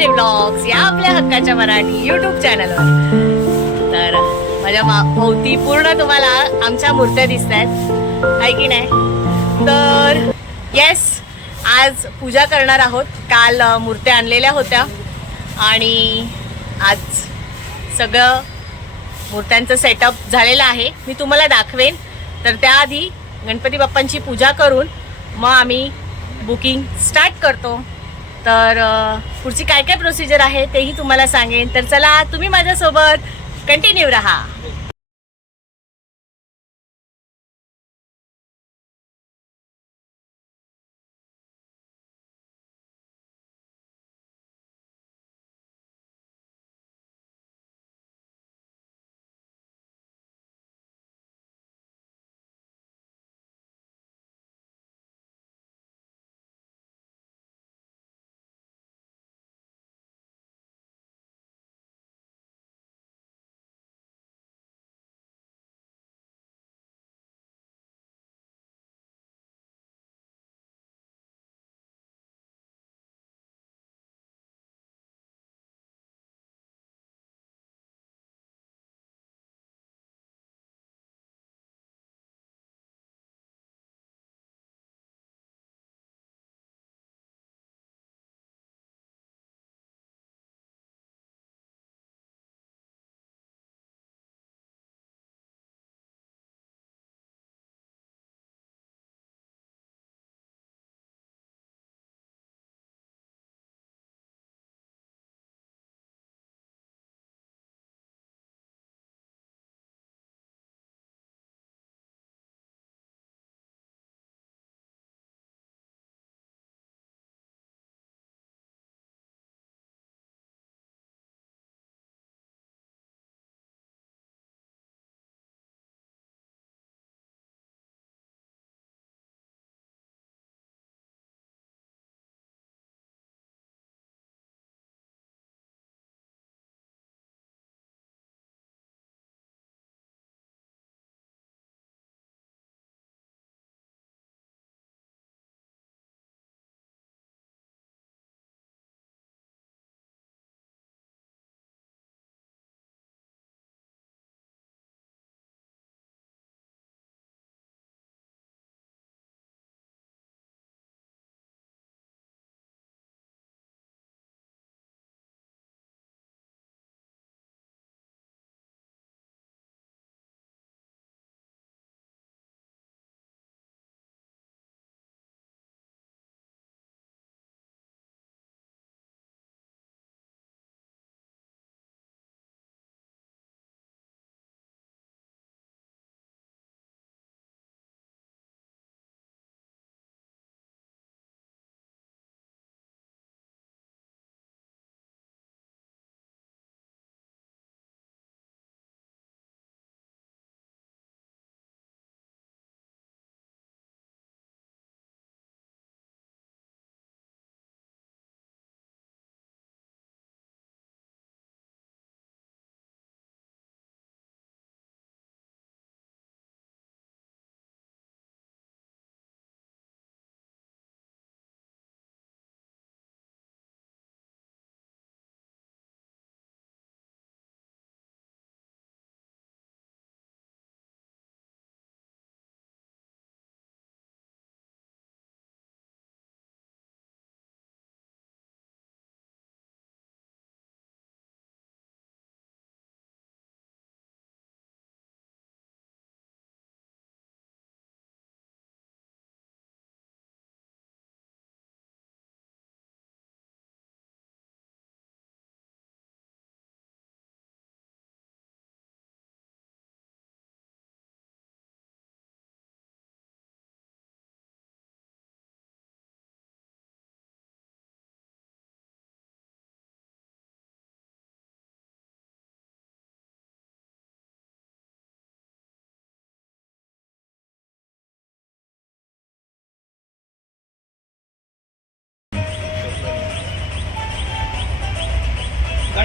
मैत्री ब्लॉग्स या आपल्या हक्काच्या मराठी युट्यूब चॅनलवर तर माझ्या मा भोवती पूर्ण तुम्हाला आमच्या मूर्त्या दिसत आहेत आहे की नाही? तर येस आज पूजा करणार आहोत. काल मूर्त्या आणलेल्या होत्या. आणि आज सगळं मूर्त्यांचं सेटअप झालेलं आहे. मी तुम्हाला दाखवेन. तर त्याआधी गणपती बाप्पांची पूजा करून मग आम्ही बुकिंग स्टार्ट करतो. तर पुढची काय काय प्रोसिजर आहे तेही तुम्हाला सांगेन. तर चला तुम्ही माझ्यासोबत कंटिन्यू राहा.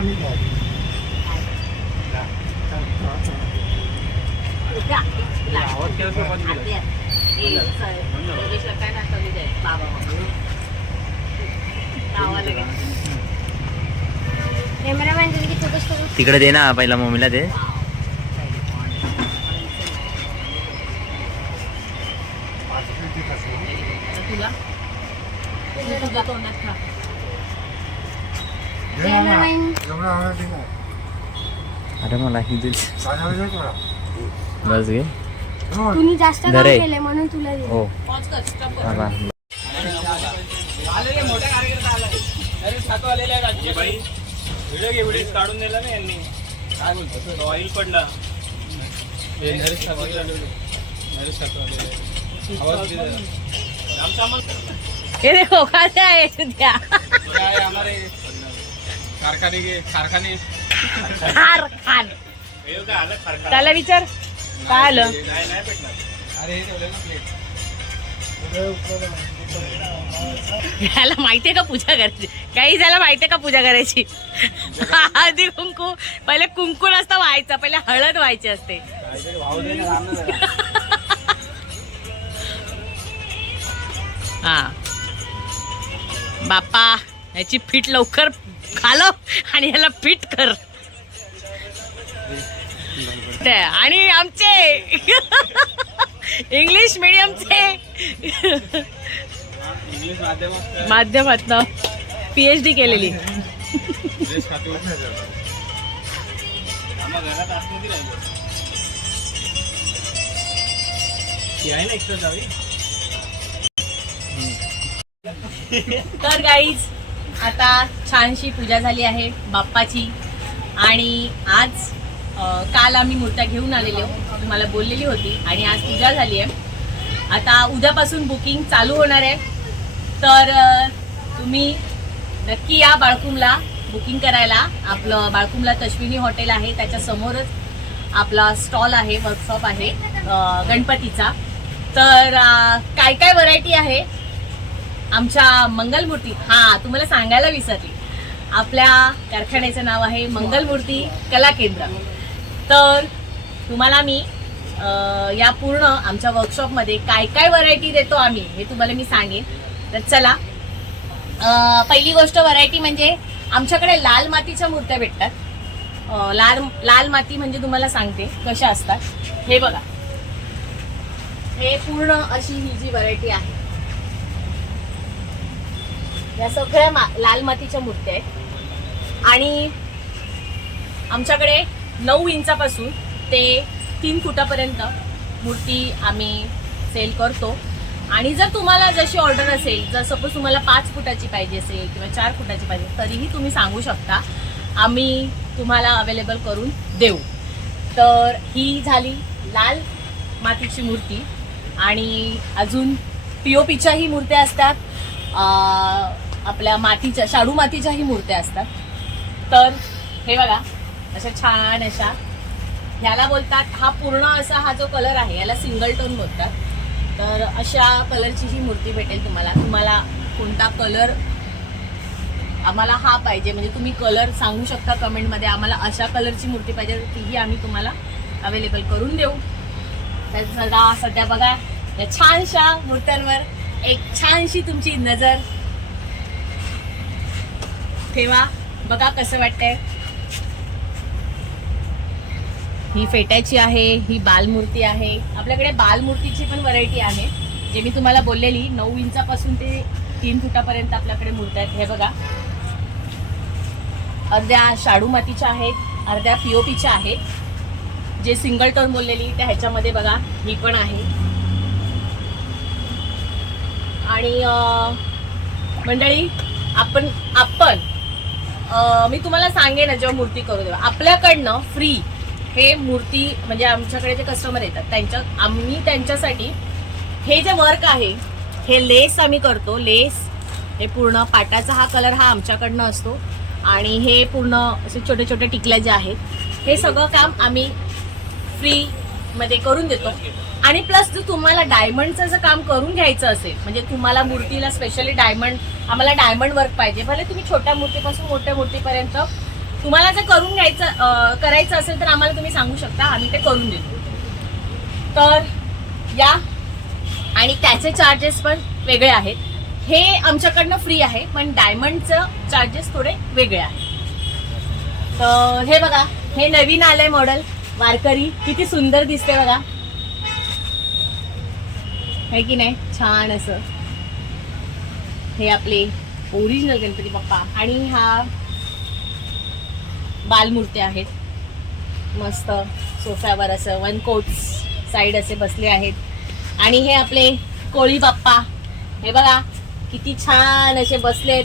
करो तिकडे दे ना पहिला मम्मीला दे. अरे मला ही बस घे तुम्ही जास्त काम धरे. केले म्हणून तुला दिलं. हो बाबा अरे सातो आलेला आहे राज्य बाई व्हिडिओ घे व्हिडिओ काढून दिला ना यांनी काय बोलतो ऑइल पडला हे नरेश सातो आलेले. नरेश सातो आलेले. आवाज दे जरा. राम सामान हे देखो काय आहे द्या काय हमारे कारखाने के कारखाने. खार खान त्याला विचार. काय आलं? अरे हे ठेवलं ना प्लेट याला माहितीये का पूजा करायची? काही झालं माहितीये का पूजा करायची? आधी कुंकू पहिले कुंकू नसता व्हायचा पहिले हळद व्हायची असते. काहीतरी भाव दे ना राम ना. जरा. हा. बाप्पा याची फिट लवकर खालो आणि याला पीठ कर. आणि आमचे इंग्लिश मिडियमचे माध्यमातन पी एच डी केलेली. तर गाईज आता छानशी पूजा झाली आहे बाप्पाची. आणि आज काल आम्ही मूर्त्या घेऊन आलेलो तुम्हाला बोललेली होती आणि आज पूजा झाली आहे. आता उद्यापासून बुकिंग चालू होणार आहे. तर तुम्ही नक्की या बाळकुमला बुकिंग करायला. आपलं बाळकुमला तश्विनी हॉटेल आहे त्याच्यासमोरच आपला स्टॉल आहे वर्कशॉप आहे गणपतीचा. तर काय काय व्हरायटी आहे? आमच्या मंगलमूर्ती. हा तुम्हाला सांगायला विसरली. आपल्या कारखान्याचं नाव आहे मंगलमूर्ती कला केंद्र. तर तुम्हाला मी या पूर्ण आमच्या वर्कशॉपमध्ये काय काय व्हरायटी देतो आम्ही हे तुम्हाला मी सांगेन. तर चला पहिली गोष्ट व्हरायटी म्हणजे आमच्याकडे लाल मातीच्या मूर्त्या भेटतात. लाल लाल माती म्हणजे तुम्हाला सांगते कशा असतात. हे बघा. हे पूर्ण अशी ही जी व्हरायटी आहे या सगळ्या मा- लाल मातीच्या मूर्त्या आहेत. आणि आमच्याकडे नऊ इंचापासून ते तीन फुटापर्यंत मूर्ती आम्ही सेल करतो. आणि जर तुम्हाला जशी ऑर्डर असेल जर सपोज तुम्हाला पाच फुटाची पाहिजे असेल किंवा चार फुटाची पाहिजे तरीही तुम्ही सांगू शकता आम्ही तुम्हाला अवेलेबल करून देऊ. तर ही झाली लाल मातीची मूर्ती. आणि अजून पी ओ पीच्याही मूर्त्या असतात. आपल्या मातीच्या शाडू मातीच्याही मूर्त्या असतात. तर हे बघा अशा छान अशा ह्याला बोलतात हा पूर्ण असा हा जो कलर आहे याला सिंगल टोन बोलतात. तर अशा कलरची ही मूर्ती भेटेल तुम्हाला. तुम्हाला कोणता कलर आम्हाला हा पाहिजे म्हणजे तुम्ही कलर सांगू शकता कमेंटमध्ये आम्हाला अशा कलरची मूर्ती पाहिजे तर तीही आम्ही तुम्हाला अवेलेबल करून देऊ. तर सदा सध्या बघा या छानशा मूर्त्यांवर एक छानशी तुमची नजर ठेवा. बघा कसं वाटतंय. ही फेट्याची आहे ही बालमूर्ती आहे. आपल्याकडे बालमूर्तीची पण व्हरायटी आहे. जे मी तुम्हाला बोललेली नऊ इंचापासून ते तीन फुटापर्यंत आपल्याकडे मूर्त्या आहेत. हे बघा. अर्ध्या शाडू मातीच्या आहेत अर्ध्या पीओपीच्या आहेत. जे सिंगल टर्न बोललेली त्या ह्याच्यामध्ये बघा ही पण आहे. आणि मंडळी आपण आपण मी तुम्हाला सांगेन ना जेव्हा मूर्ती करू तेव्हा. आपल्याकडनं फ्री हे मूर्ती म्हणजे आमच्याकडे जे कस्टमर येतात त्यांच्या आम्ही त्यांच्यासाठी हे जे वर्क आहे हे लेस आम्ही करतो. लेस हे पूर्ण पाटाचा हा कलर हा आमच्याकडनं असतो. आणि हे पूर्ण असे छोटे छोटे टिकल्या जे आहेत हे सगळं काम आम्ही फ्रीमध्ये करून देतो. आणि प्लस जर तुम्हाला डायमंडचं जर काम करून घ्यायचं असेल म्हणजे तुम्हाला मूर्तीला स्पेशली डायमंड आम्हाला डायमंड वर्क पाहिजे भले तुम्ही छोट्या मूर्तीपासून मोठ्या मूर्तीपर्यंत तुम्हाला जर करून घ्यायचं करायचं असेल तर आम्हाला तुम्ही सांगू शकता आम्ही ते करून देतो तर या. आणि त्याचे चार्जेस पण वेगळे आहेत. हे आमच्याकडनं फ्री आहे पण डायमंडचं चार्जेस थोडे वेगळे आहेत. तर हे बघा हे नवीन आलंय मॉडेल वारकरी किती सुंदर दिसते बघा. है की नाही? छान असं. हे आपले ओरिजिनल गणपती बाप्पा आणि हा बालमूर्ती आहेत. मस्त सोफ्यावर असं वन कोट साईड असे बसले आहेत. आणि हे आपले कोळी बाप्पा. हे बघा किती छान असे बसलेत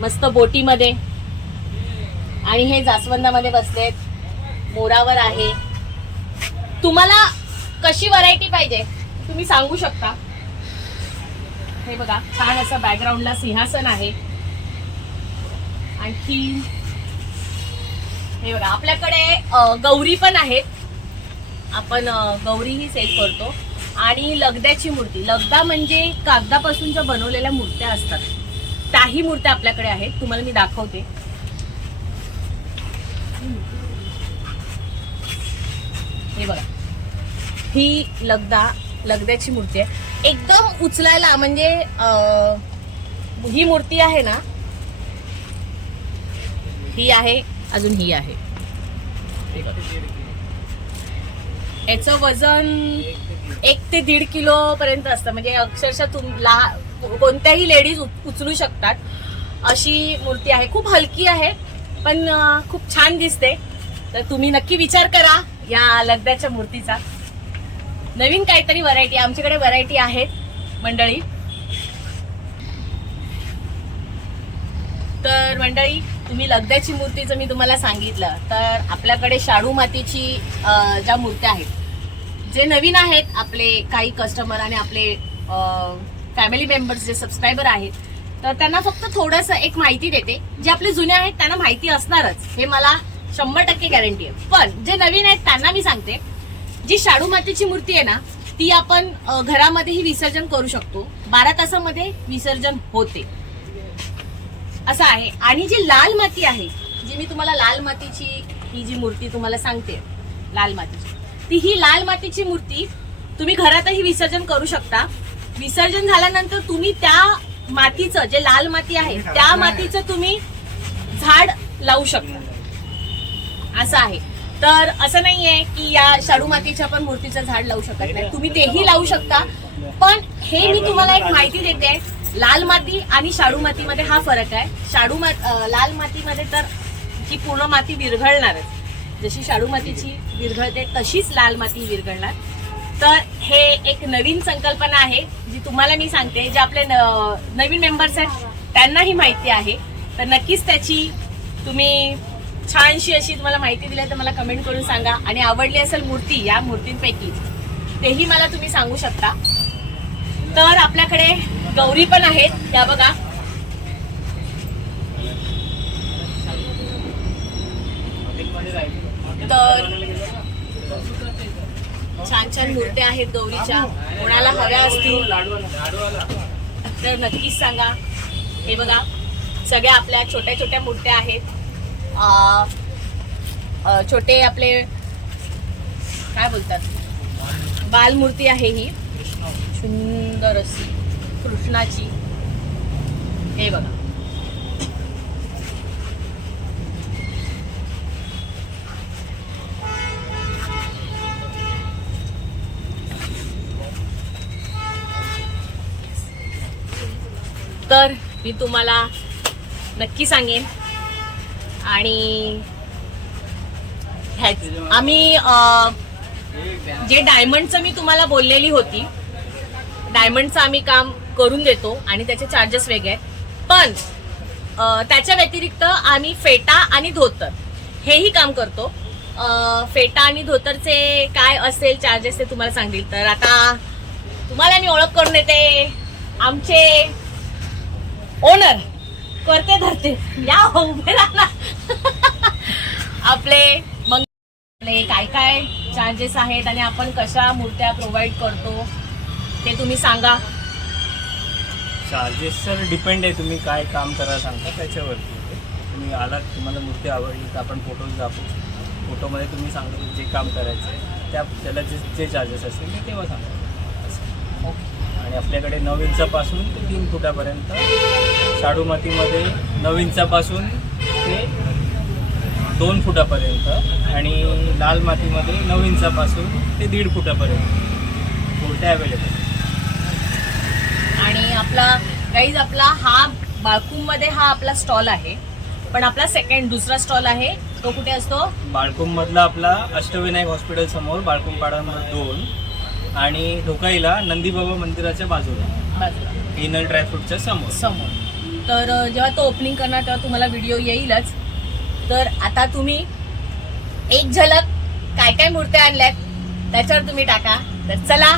मस्त बोटीमध्ये. आणि हे जास्वंदामध्ये बसलेत मोरावर आहे. तुम्हाला कशी व्हरायटी पाहिजे? तुम्ही सांगू शकता? हे बघा छान असं बॅकग्राऊंडला सिंहासन आहे. आणखी हे बघा आपल्याकडे गौरी पण आहेत. आपण गौरी गौरीही सेट करतो. आणि लगद्याची मूर्ती. लगदा म्हणजे कागदापासून ज्या बनवलेल्या मूर्त्या असतात. त्याही मूर्त्या आपल्याकडे आहेत. तुम्हाला मी दाखवते. हे बघा. ही लगदा लगद्याची मूर्ती आहे. एकदम उचलायला म्हणजे ही मूर्ती आहे ना ही आहे अजून ही आहे. याचं वजन एक ते दीड किलो पर्यंत असतं. म्हणजे अक्षरशः तुम लहा कोणत्याही लेडीज उचलू शकतात. अशी मूर्ती आहे. खूप हलकी आहे पण खूप छान दिसते. तर तुम्ही नक्की विचार करा या लगद्याच्या मूर्तीचा. नवीन काहीतरी व्हरायटी आमच्याकडे व्हरायटी आहेत मंडळी. तर मंडळी तुम्ही लगद्याची मूर्तीचं मी तुम्हाला सांगितलं तर आपल्याकडे शाडू मातीची ज्या मूर्त्या आहेत जे नवीन आहेत आपले काही कस्टमर आणि आपले फॅमिली मेंबर्स जे सबस्क्रायबर आहेत तर त्यांना फक्त थोडंसं एक माहिती देते. जे आपले जुने आहेत त्यांना माहिती असणारच. हे मला शंभर टक्के गॅरंटी आहे. पण जे नवीन आहेत त्यांना मी सांगते जी शाडू मातीची मूर्ती आहे ना ती आपण घरामध्येही विसर्जन करू शकतो. बारा तासामध्ये विसर्जन होते. असं आहे. आणि जी लाल माती आहे जी मी तुम्हाला लाल मातीची ही जी मूर्ती तुम्हाला सांगते लाल मातीची ती ही लाल मातीची मूर्ती तुम्ही घरातही विसर्जन करू शकता. विसर्जन झाल्यानंतर तुम्ही त्या मातीचं जे लाल माती आहे त्या मातीचं तुम्ही झाड लावू शकता. असं आहे. तर असं नाहीये की या शाडू मातीच्या पण मूर्तीचं झाड लावू शकत नाही. तुम्ही तेही लावू शकता. पण हे मी तुम्हाला एक माहिती देते. लाल माती आणि शाडू मातीमध्ये हा फरक आहे. शाडू मात लाल मातीमध्ये तर ती पूर्ण माती विरघळणारच. जशी शाडू मातीची विरघळते तशीच लाल माती विरघळणार. तर हे एक नवीन संकल्पना आहे जी तुम्हाला मी सांगते. जे आपले न- नवीन मेंबर्स आहेत त्यांनाही माहिती आहे. तर नक्कीच त्याची तुम्ही छानशी अशी तुम्हाला माहिती दिली तर मला कमेंट करून सांगा. आणि आवडली असेल मूर्ती या मूर्तींपैकी तेही मला तुम्ही सांगू शकता. तर आपल्याकडे गौरी पण आहेत त्या बघा. तर छान छान मूर्त्या आहेत गौरीच्या. कोणाला हव्या असतील तर नक्कीच सांगा. हे बघा सगळ्या आपल्या छोट्या छोट्या मूर्त्या आहेत. छोटे आपले काय बोलतात? बालमूर्ती आहे ही. सुंदर अशी कृष्णाची. हे बघा. तर मी तुम्हाला नक्की सांगेन आणि ह्याच आम्ही जे डायमंडचं मी तुम्हाला बोललेली होती डायमंडचं आम्ही काम करून देतो आणि त्याचे चार्जेस वेगळे आहेत. पण त्याच्या व्यतिरिक्त आम्ही फेटा आणि धोतर हेही काम करतो. फेटा आणि धोतरचे काय असेल चार्जेस ते तुम्हाला सांगतील. तर आता तुम्हाला मी ओळख करून देते. आमचे ओनर करते धरते. या हो, उभे राहणार आपले मग आपले काय काय चार्जेस आहेत आणि आपण कशा मूर्त्या प्रोव्हाइड करतो ते तुम्ही सांगा. चार्जेस सर डिपेंड आहे तुम्ही काय काम करा सांगता त्याच्यावरती. तुम्ही आलात तुम्हाला मूर्ती आवडली तर आपण फोटोज दाखवू. फोटोमध्ये तुम्ही सांगतो जे काम करायचं आहे त्या त्याला जे जे चार्जेस असतील ते तेव्हा सांगा. आणि आपल्याकडे नऊ इंचापासून ते तीन फुटापर्यंत शाडू मातीमध्ये नऊ इंचापासून ते दोन फुटापर्यंत आणि लाल मातीमध्ये नऊ इंचापासून ते दीड फुटापर्यंत मूर्त्या अवेलेबल आणि आपला गाईज आपला हा बाळकूममध्ये हा आपला स्टॉल आहे. पण आपला सेकंड दुसरा स्टॉल आहे. तो कुठे असतो? बाळकुंभमधला आपला अष्टविनायक हॉस्पिटल समोर बाळकुंपाडा नंबर दोन. आणि ढोकाईला नंदीबाबा मंदिराच्या बाजूला. बाजूला. इनल ड्रायफ्रूटच्या समोर. समोर. तर अ, जेव्हा तो ओपनिंग करणार तेव्हा तुम्हाला व्हिडिओ येईलच. तर आता तुम्ही एक झलक काय काय मूर्त्या आणल्यात त्याच्यावर तुम्ही टाका. तर चला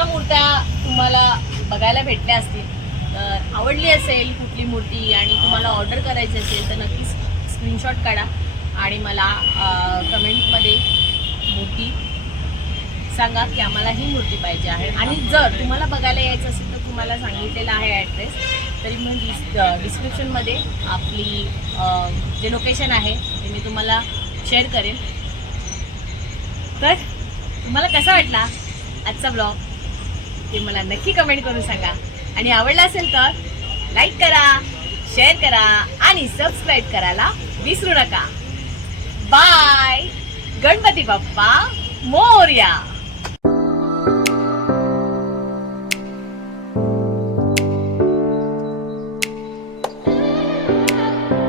पूर्ण मूर्त्या तुम्हाला बघायला भेटल्या असतील तर आवडली असेल कुठली मूर्ती आणि तुम्हाला ऑर्डर करायची असेल तर नक्कीच स्क्रीनशॉट काढा आणि मला कमेंटमध्ये मूर्ती सांगा की आम्हाला ही मूर्ती पाहिजे आहे. आणि जर तुम्हाला बघायला यायचं असेल तर तुम्हाला सांगितलेला आहे ॲड्रेस तरी मग डिस् डिस्क्रिप्शनमध्ये आपली जे लोकेशन आहे ते मी तुम्हाला शेअर करेन. तर तुम्हाला कसा वाटला आजचा ब्लॉग ते मला नक्की कमेंट करून सांगा. आणि आवडला असेल तर लाईक करा शेअर करा आणि सबस्क्राईब करायला विसरू नका. बाय गणपती बाप्पा मोर्या.